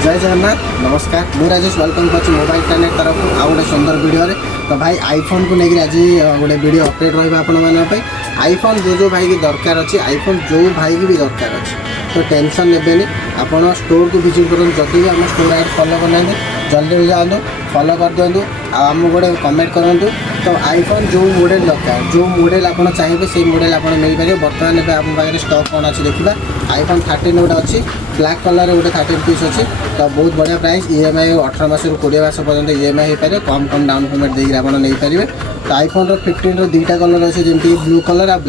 जय जगन्नाथ नमस्कार मुझे राजेश वेलकम कर मोबाइल प्लानेट तरफ आउ गोटे सुंदर वीडियो तो भाई आईफोन को लेकर आज गोटे वीडियो अपडेट रही आईफोन जो भाई की दरकार अच्छी आईफोन जो भाई की भी दरकार अच्छी तो टेंशन ने आप स्टोर को विजिट करूँ जदि भी आम स्टोर आईडी फॉलो करना जल्दी जातु फॉलो कर दिंतु आम गोटे कमेंट करूँ तो आईफोन जो मॉडल दरकार जो मॉडल आप चाहिए से मॉडल आप मिल पारे बर्तमान में आप पाखे स्टॉक कौन अच्छी देखा आईफोन 13 गोटे अच्छी ब्लैक कलर गोटे 13 पीस अच्छी तो बहुत बढ़िया प्राइस ईएमआई 18 मास रू 20 मास पर्यटन ईएमआई हो पारे कम डाउन पेमेंट देकर आप नहीं पारे तो आईफोन 15 दुईटा कलर अच्छे जमी ब्लू कलर और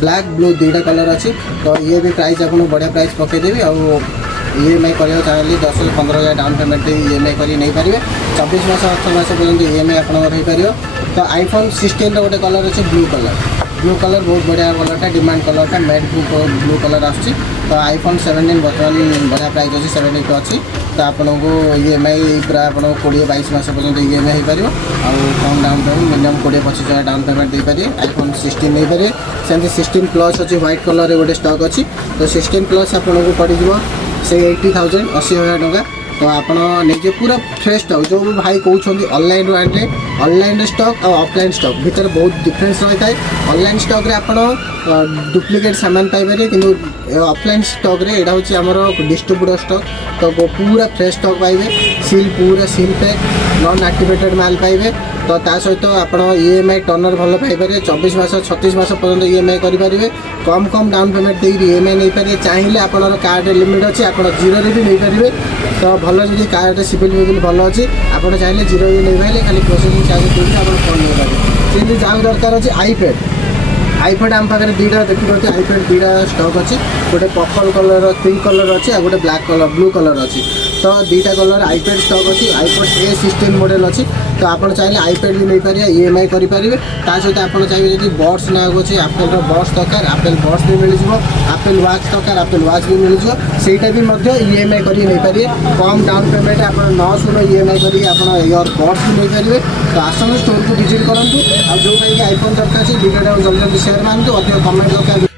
ब्लैक ब्लू दुईटा कलर अच्छी तो ये भी प्राइस आपको बढ़िया प्राइस पकईदेवी और ईएमआई करने चाहिए 10-15,000 डाउन पेमेंट ईएमआई कर नहीं पारे 24 मास 18 मास पर्यटन ईएमआई आप तो आईफोन 16 गोटे कलर अच्छे ब्लू कलर बहुत बढ़िया कलरटा डिमांड कलरटा मैट ब्लू कलर आसूँ तो आईफोन 17 बर्तमान बढ़िया प्राइस अच्छी 70 अच्छी तो आपको ईएमआई पूरा आप 20-22 मास पर्यटन ईएमआई हो पार कम down payment minimum 20-25,000 down payment दे पारे आईफोन 16 नहीं पारे सेमती 16 प्लस अच्छी व्हाइट कलर गोटे स्टॉक अच्छी तो 16 प्लस आपको पड़ो से 80,000 80,000 टका तो आपजे पूरा फ्रेश स्टॉक जो भी भाई कहते ऑनलाइन आने ऑनलाइन स्टॉक और ऑफलाइन स्टॉक भितर बहुत डिफरेंस रही है ऑनलाइन स्टॉक रे आपण डुप्लिकेट सामान पाइबे कि ऑफलाइन स्टॉक रे एटा होची हमर डिस्ट्रीब्यूटर स्टॉक तो पूरा फ्रेश स्टॉक पाइबे पूरा सील पैक नॉन एक्टिवेटेड माल पाइबे तो ता सहित आप ईएमआई टर्नर भल पाइबे 24 मास 36 मास पर्यटन ईएमआई करेंगे कम डाउन पेमेंट देकर ईएमआई नहीं पारे चाहिए आपन कार्ड लिमिट अच्छी आप जीरो भी नहीं पारे तो भल जी कार्ड सिविल भल अच्छी आप चाहिए जीरो भी नहीं पारे खाली प्रोसेसिंग चार्ज देकर आप फोन नहीं पारे सेमती जहाँ दरकार अच्छी आईपैड आम पाखे दुईटा देखिए आईपैड दुईटा स्टॉक अच्छी गोटे पर्पल कलर पिंक कलर अच्छी गोटे ब्लैक कलर ब्लू कलर अच्छी तो दुईटा कलर आईपैड स्टॉक अच्छी आईपैड A16 मॉडल अच्छी तो आप चाहिए आईपैड भी नहीं पारे ईएमआई करेंगे सहित आप चाहिए जब बड्स ना अच्छे आपेल बड्स दरकार आपेल बड्स भी मिल आपेल वाच दरकार आपेल वाच भी मिल जाटा भी ईएमआई कर नहीं पारे कम डाउन पेमेंट आप 900 ईएमआई कर इयर बड्स भी नहीं पारे तो आसन स्टोर को विजिट करूँ और जो भाई आईफोन दरकार वीडियो जल्दी जल्दी शेयर मारते अधिक कमेंट दरकार।